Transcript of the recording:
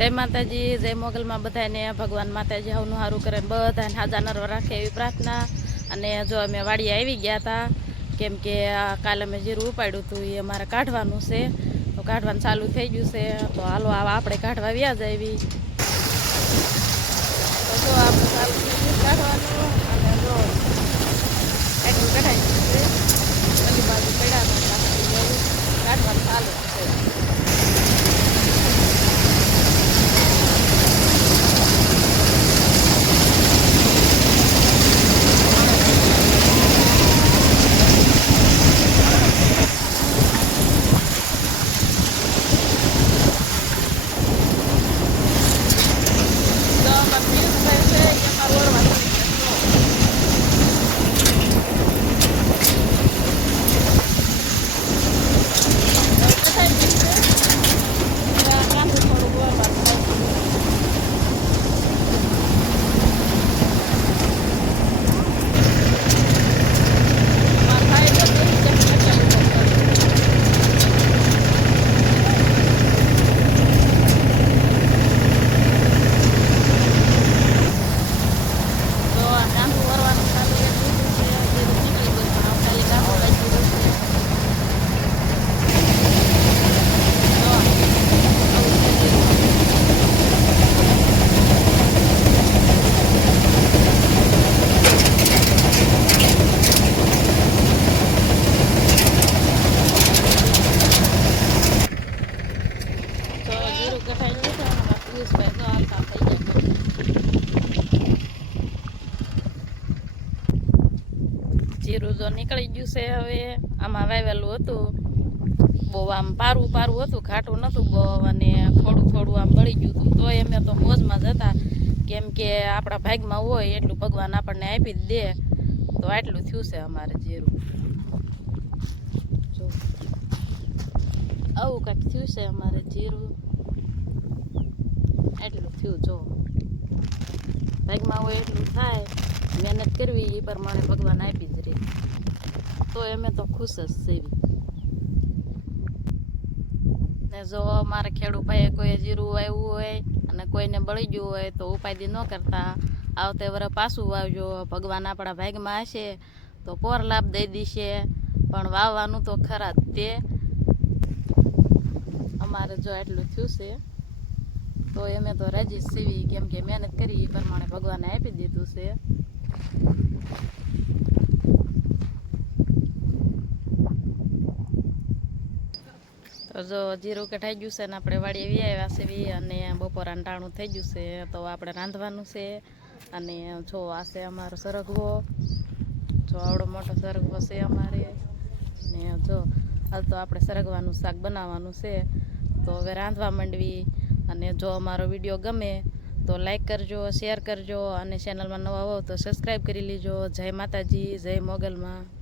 જય માતાજી, જય મોગલમાં બધાને ભગવાન માતાજી હવનું સારું કરે, બધાને હાજા નરવા રાખે એવી પ્રાર્થના. અને જો અમે વાડીએ આવી ગયા હતા, કેમ કે કાલે અમે જીરું ઉપાડ્યું હતું એ અમારે કાઢવાનું છે, તો કાઢવાનું ચાલુ થઈ ગયું છે. તો હાલો આપણે કાઢવા વ્યાજ આવી. તો જો આપણે ચાલુ થઈ ગયું કાઢવાનું, અને જો એટલું કઢાઈ ગયું છે, બધી બાજુ પડ્યા કાઢવાનું ચાલુ છે. જીરું જો નીકળી ગયું છે. હવે આમાં વાવેલું હતું, બહુ આમ પારું હતું, ઘાટું નતું બહુ, અને થોડું આમ બળી ગયું હતું. તો અમે તો મોજમાં જતા, કેમ કે આપણા ભાગમાં હોય એટલું ભગવાન આપણને આપી જ દે. તો આટલું થયું છે અમારે જીરું, જો આવું કાંઈક થયું છે અમારે જીરું, એટલું થયું. જો ભાગમાં હોય એટલું થાય, મહેનત કરવી એ પ્રમાણે ભગવાન આપી જ રહે. તો અમે તો ખુશ જ સેવી. ને જો મારા ખેડૂત ભાઈએ કોઈ જીરું વાવ્યું હોય અને કોઈને બળી ગયું હોય તો ઉપાધિ ન કરતા, આવતે વરસ પાછું વાવજો. ભગવાન આપણા ભાગમાં હશે તો પોર લાભ દઈ દેશે, પણ વાવવાનું તો ખરા જ તે. અમારે જો એટલું થયું છે, તો અમે તો રાજી સેવી, કેમ કે મહેનત કરી એ પ્રમાણે ભગવાને આપી દીધું છે. તો જો જીરું કઢાઈ ગયું છે ને આપણે વાડીએ વી આવ્યા છે, અને બપોરાનું ટાણું થઈ ગયું છે. તો આપણે રાંધવાનું છે. અને જો આ છે અમારો સરગવો, જો આવડો મોટો સરગવો છે અમારે. ને જો હાલ તો આપણે સરગવાનું શાક બનાવવાનું છે. તો હવે રાંધવા માંડવી. અને જો અમારો વિડીયો ગમે તો લાઈક કરજો, શેર કરજો, અને ચેનલમાં નવા હો તો સબસ્ક્રાઈબ કરી લેજો. જય માતાજી, જય મોગલમાં.